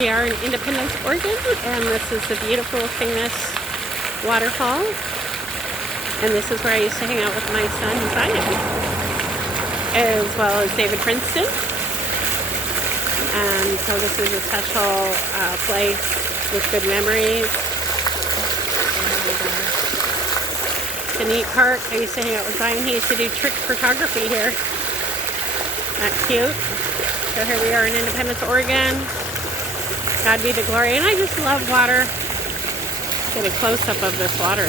We are in Independence, Oregon, and this is the beautiful, famous waterfall. And this is where I used to hang out with my son, Zion, as well as David Princeton. And so this is a special place with good memories. And, it's a neat park. I used to hang out with Zion. He used to do trick photography here. That's cute. So here we are in Independence, Oregon. God be the glory. And I just love water. Get a close-up of this water.